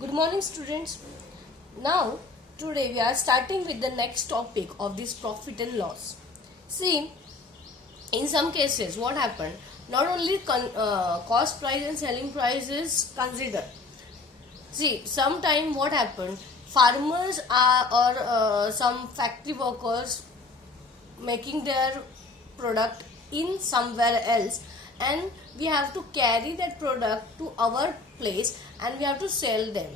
Good morning, students. Now, today we are starting with the next topic of this profit and loss. See, in some cases, what happened? Not only cost price and selling price is considered. See, sometime what happened? Farmers are or some factory workers making their product in somewhere else, and we have to carry that product to our place and we have to sell them,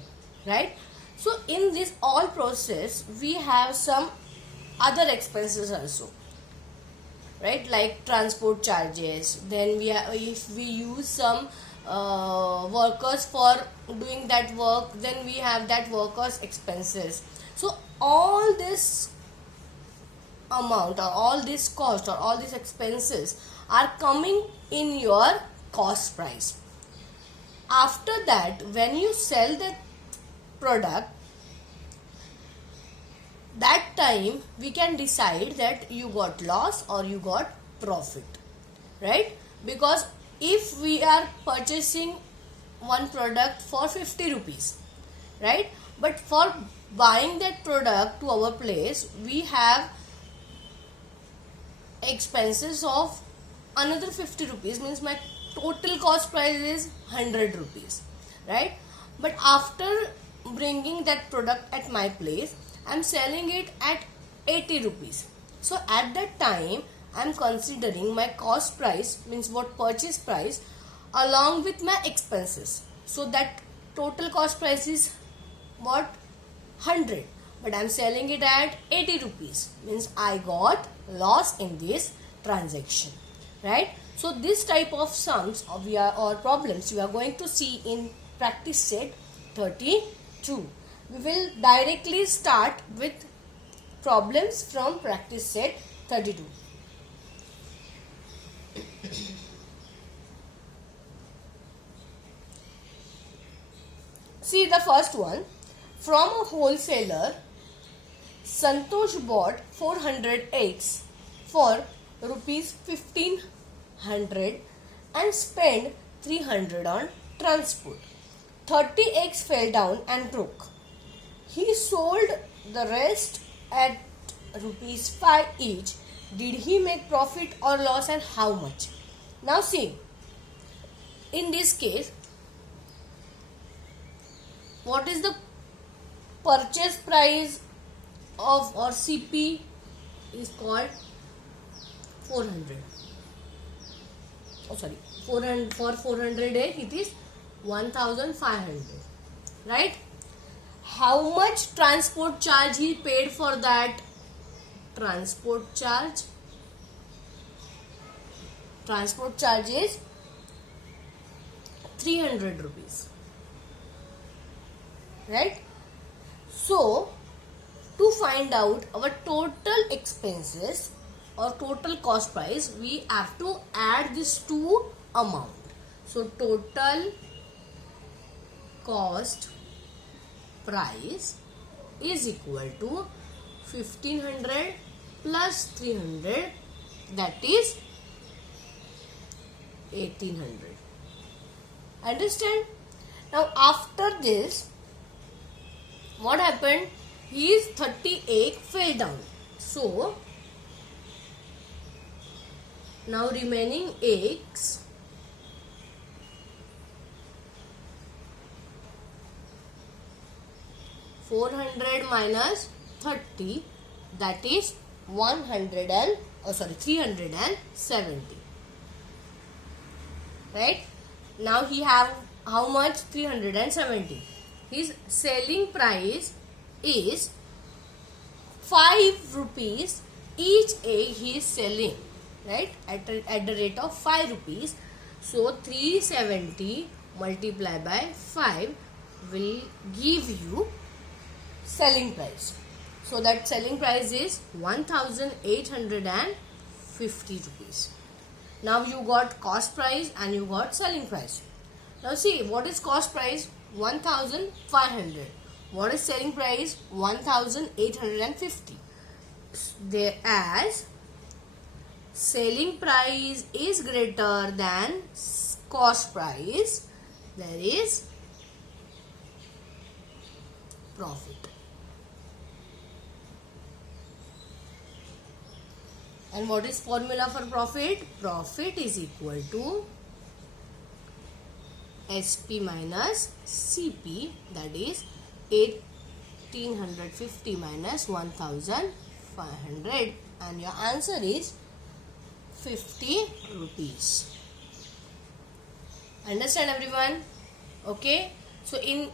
right? So in this all process we have some other expenses also, right? Like transport charges. Then if we use some workers for doing that work, then we have that workers expenses. So all this amount or all this cost or all these expenses are coming in your cost price. After that, when you sell that product, that time we can decide that you got loss or you got profit, right? Because if we are purchasing one product for 50 rupees, right? But for buying that product to our place, we have expenses of another 50 rupees, means my total cost price is 100 rupees, right? But after bringing that product at my place, I'm selling it at 80 rupees. So at that time I'm considering my cost price, means what purchase price, along with my expenses. So that total cost price is what, 100, but I'm selling it at 80 rupees, means I got loss in this transaction, right? So this type of sums or problems we are going to see in practice set 32. We will directly start with problems from practice set 32. See the first one. From a wholesaler, Santosh bought 400 eggs for rupees 1500 and spent 300 on transport. 30 eggs fell down and broke. He sold the rest at rupees 5 each. Did he make profit or loss, and how much? Now see, in this case, what is the purchase price of or CP is called 400. Oh sorry, 400 for 400 egg it is 1500, right? How much transport charge he paid for that? Transport charge is 300 rupees, right? So to find out our total expenses or total cost price, we have to add these two amount. So total cost price is equal to 1500 plus 300, that is 1800. Understand? Now after this, what happened? His 30 egg fell down. So now remaining eggs, (400 minus 30), that is 370. Right? Now he have how much? 370. His selling price is 5 rupees each egg he is selling, right? At the rate of 5 rupees. So 370 multiplied by 5 will give you selling price. So that selling price is 1850 rupees. Now you got cost price and you got selling price. Now see, what is cost price? 1500. What is selling price? 1850. As selling price is greater than cost price, there is profit. And what is formula for profit? Profit is equal to SP minus CP, that is 1850 minus 1500, and your answer is 50 rupees. Understand everyone? Okay, so in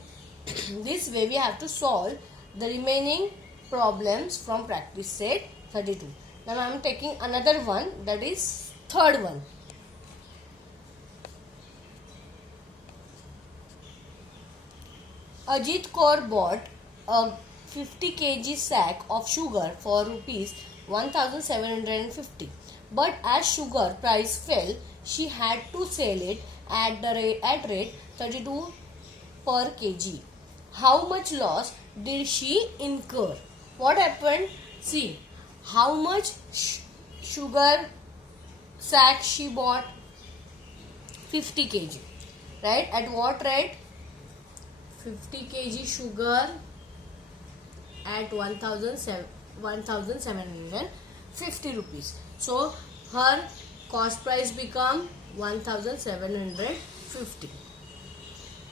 this way we have to solve the remaining problems from practice set 32. Now I am taking another one, that is third one. Ajit Kaur bought a 50 kg sack of sugar for rupees 1750, but as sugar price fell, she had to sell it at rate 32 per kg. How much loss did she incur? What happened? See, how much sugar sack she bought? 50 kg, right? At what rate? 50 kg sugar at 1750 rupees. So her cost price become 1750.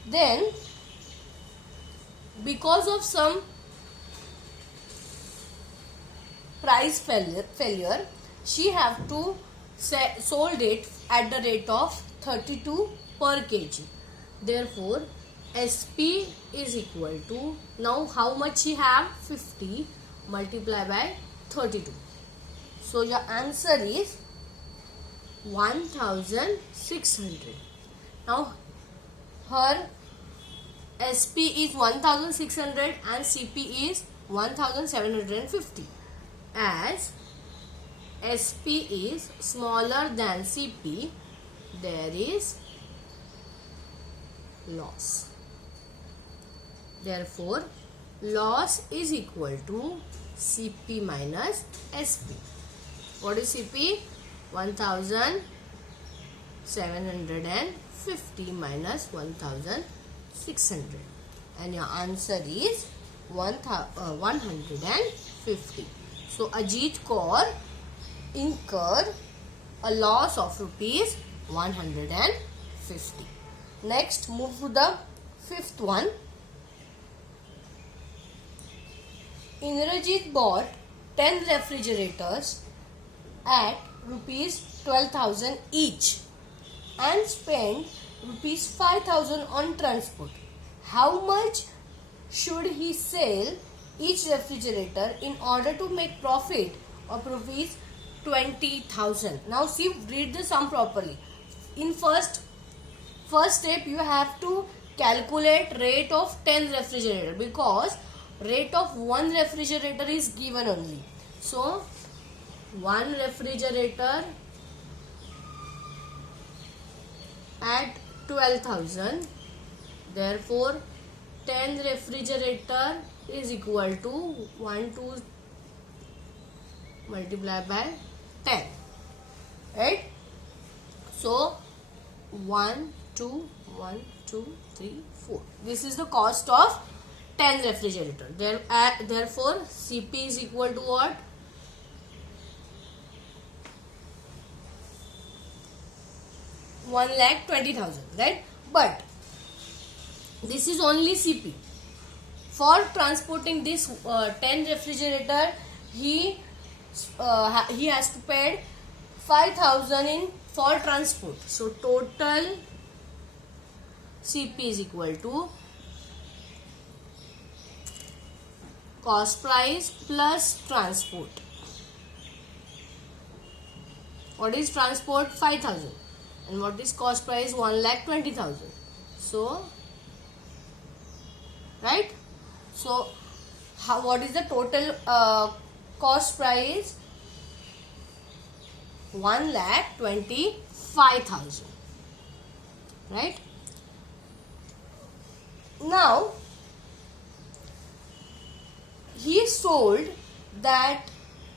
Then because of some price failure, she have to sold it at the rate of 32 per kg. Therefore SP is equal to, now how much she have? 50 multiplied by 32. So your answer is 1600. Now her SP is 1600 and CP is 1750. As SP is smaller than CP, there is loss. Therefore, loss is equal to CP minus SP. What is CP? 1750 minus 1600. And your answer is 150. So, Ajit Kaur incurred a loss of rupees 150. Next, move to the fifth one. Indrajit bought 10 refrigerators at rupees 12,000 each and spent rupees 5,000 on transport. How much should he sell each refrigerator in order to make profit of rupees 20,000? Now see, read the sum properly. In first step, you have to calculate rate of 10 refrigerator, because rate of one refrigerator is given only. So one refrigerator at 12,000, therefore 10 refrigerator is equal to 12 multiplied by 10, right? So 1 2 1 2 3 4, this is the cost of 10 refrigerator. Therefore CP is equal to what? 1,20,000, right? But this is only CP. For transporting this 10 refrigerator, he has to pay 5,000 in for transport. So total CP is equal to cost price plus transport. What is transport? 5,000. And what is cost price? 1,20,000. So, right? So, what is the total cost price? 1,25,000. Right? Now, he sold that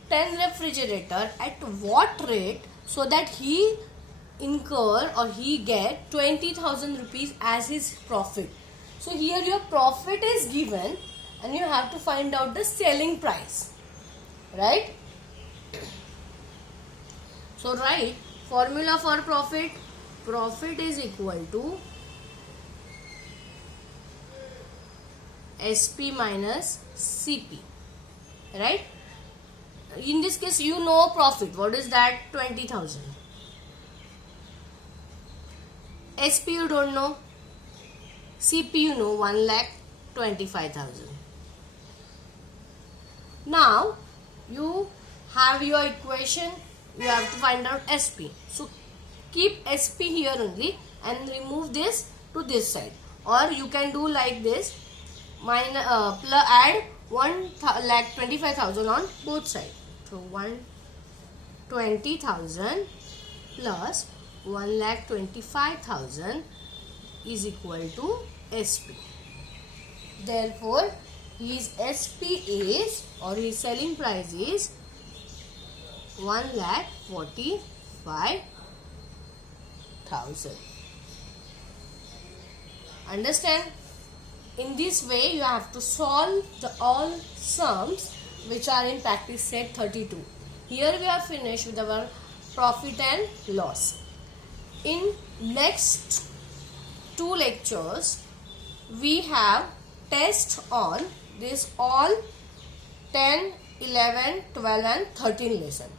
10 refrigerator at what rate, so that he incur or he get 20,000 rupees as his profit. So here your profit is given and you have to find out the selling price, right? So write formula for profit. Profit is equal to SP minus CP, right? In this case, you know profit. What is that? 20,000. SP you don't know. CP you know, 1,25,000. Now you have your equation. You have to find out SP. So keep SP here only and remove this to this side. Or you can do like this. Add 1,25,000 on both sides. So 120,000 plus 1,25,000 is equal to SP. Therefore, his SP is, or his selling price is 1,45,000. Understand? In this way, you have to solve all sums which are in practice set 32. Here we are finished with our profit and loss. In next 2 lectures, we have test on this all 10, 11, 12 and 13 lesson.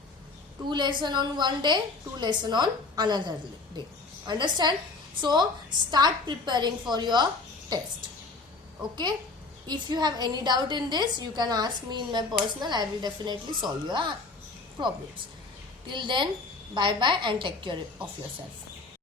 2 lesson on one day, 2 lesson on another day. Understand? So start preparing for your test. Okay? If you have any doubt in this, you can ask me in my personal. I will definitely solve your problems. Till then, bye bye and take care of yourself.